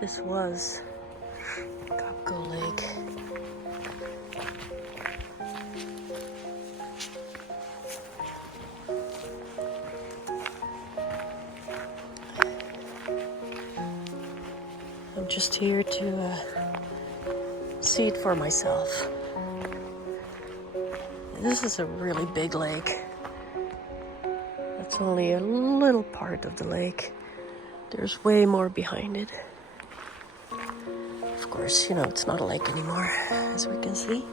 This was Copco Lake. I'm just here to see it for myself. This is a really big lake. That's only a little part of the lake. There's way more behind it. Of course, you know, it's not a lake anymore, as we can see.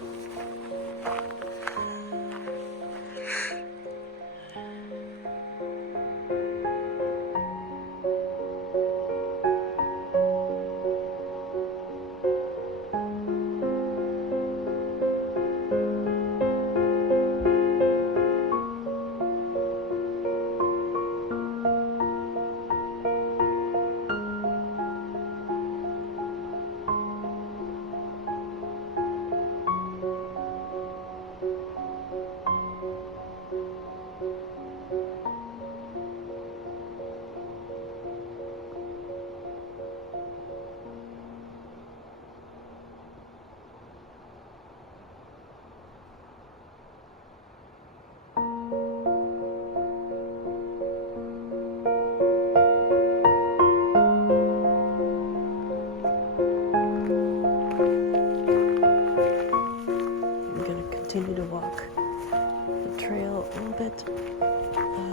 Continue to walk the trail a little bit.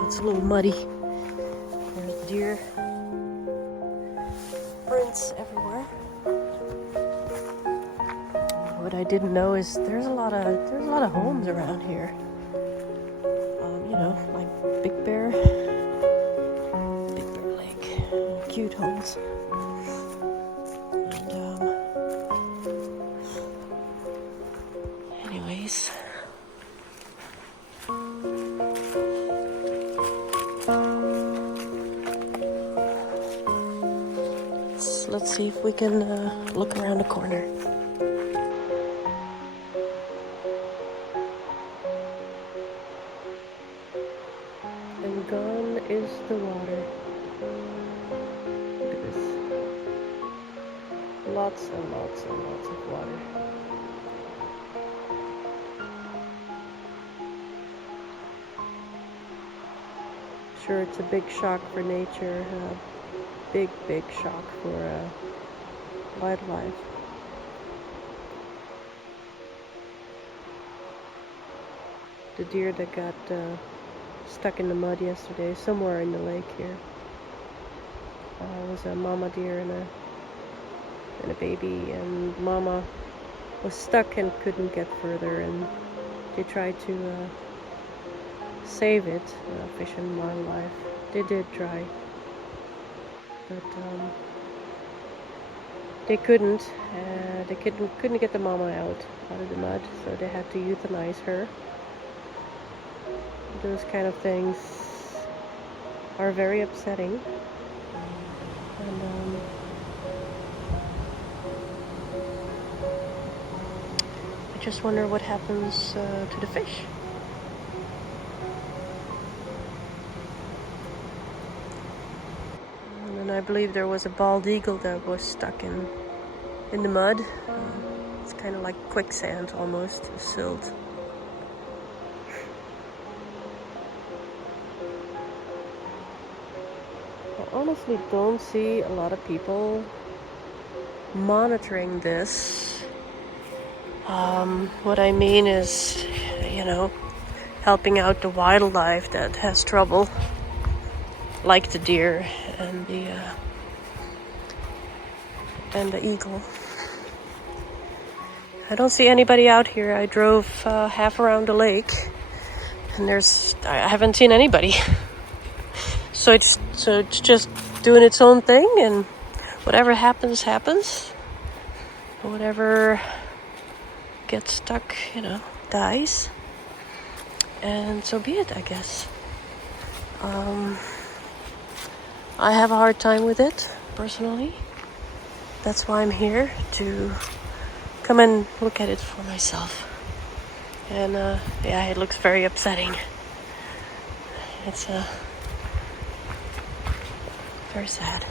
It's a little muddy. There's deer prints everywhere. What I didn't know is there's a lot of homes around here. You know, like Big Bear Lake, cute homes. Anyways, let's see if we can look around the corner. And gone is the water. Look at this. Lots and lots and lots of water. Sure, it's a big shock for nature, big shock for wildlife. The deer that got stuck in the mud yesterday, somewhere in the lake here, was a mama deer and a baby, and mama was stuck and couldn't get further, and they tried to save it, Fish and Wildlife. They did try, but they couldn't. They couldn't get the mama out of the mud, so they had to euthanize her. Those kind of things are very upsetting, and I just wonder what happens to the fish. And I believe there was a bald eagle that was stuck in the mud. It's kind of like quicksand almost, silt. I honestly don't see a lot of people monitoring this. What I mean is, you know, helping out the wildlife that has trouble, like the deer and the eagle. I don't see anybody out here. I drove half around the lake, and I haven't seen anybody. So it's just doing its own thing, and whatever happens, happens. Whatever gets stuck, you know, dies. And so be it, I guess. I have a hard time with it, personally. That's why I'm here, to come and look at it for myself. And yeah, it looks very upsetting. It's very sad.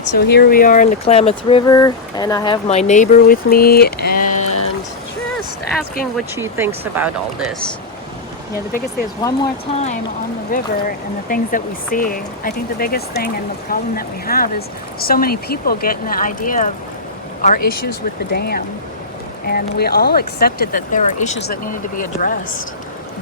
Alright, so here we are in the Klamath River, and I have my neighbor with me, and just asking what she thinks about all this. Yeah, the biggest thing is one more time on the river and the things that we see. I think the biggest thing and the problem that we have is so many people getting the idea of our issues with the dam. And we all accepted that there are issues that needed to be addressed,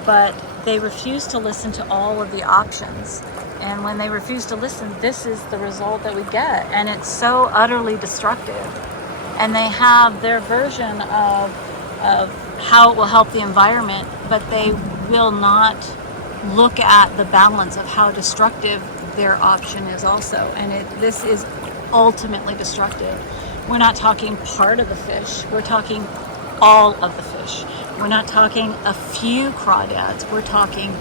but they refuse to listen to all of the options. And when they refuse to listen, this is the result that we get. And it's so utterly destructive. And they have their version of how it will help the environment, but they will not look at the balance of how destructive their option is also. And this is ultimately destructive. We're not talking part of the fish. We're talking all of the fish. We're not talking a few crawdads. We're talking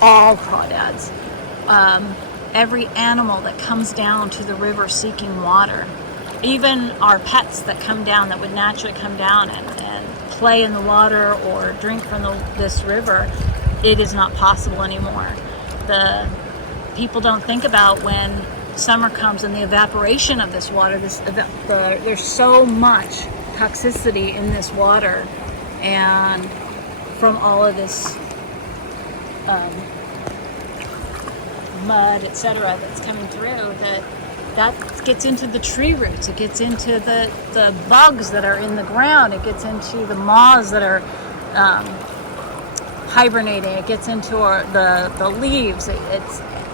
all crawdads. Every animal that comes down to the river seeking water, even our pets that come down, that would naturally come down and play in the water or drink from this river, it is not possible anymore. The people don't think about when summer comes and the evaporation of this water. There's so much toxicity in this water, and from all of this mud, etc., that's coming through, that gets into the tree roots, it gets into the bugs that are in the ground, it gets into the moths that are hibernating, it gets into the leaves,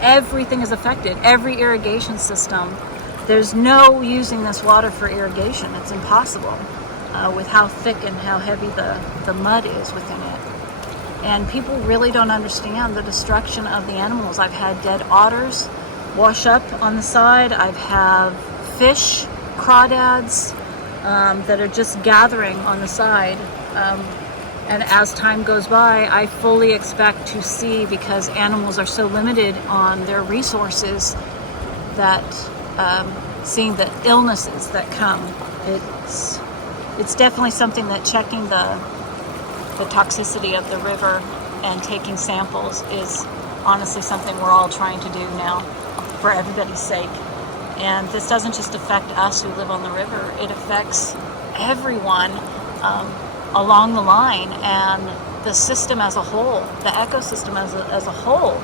everything is affected, every irrigation system. There's no using this water for irrigation. It's impossible with how thick and how heavy the mud is within it. And people really don't understand the destruction of the animals. I've had dead otters wash up on the side. I've had fish, crawdads, that are just gathering on the side. And as time goes by, I fully expect to see, because animals are so limited on their resources, that seeing the illnesses that come, it's definitely something that checking the toxicity of the river and taking samples is honestly something we're all trying to do now for everybody's sake. And this doesn't just affect us who live on the river, it affects everyone along the line, and the system as a whole, the ecosystem as a whole,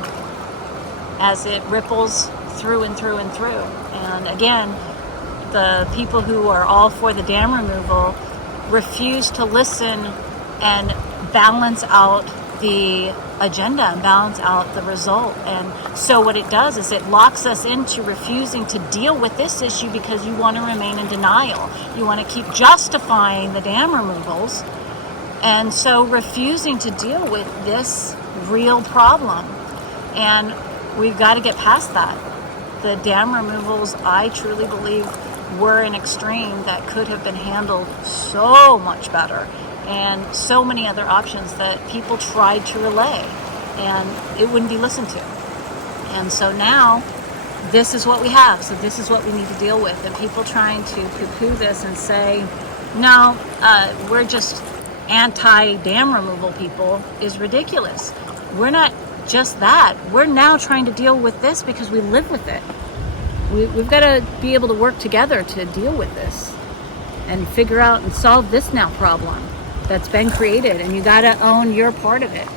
as it ripples through and through and through. And again, the people who are all for the dam removal refuse to listen and balance out the agenda and balance out the result. And so what it does is it locks us into refusing to deal with this issue because you want to remain in denial. You want to keep justifying the dam removals, and so refusing to deal with this real problem. And we've got to get past that. The dam removals, I truly believe, were an extreme that could have been handled so much better, and so many other options that people tried to relay, and it wouldn't be listened to. And so now, this is what we have. So this is what we need to deal with. And people trying to poo-poo this and say, no, we're just anti-dam removal people, is ridiculous. We're not just that. We're now trying to deal with this because we live with it. We've got to be able to work together to deal with this and figure out and solve this now problem that's been created, and you got to own your part of it.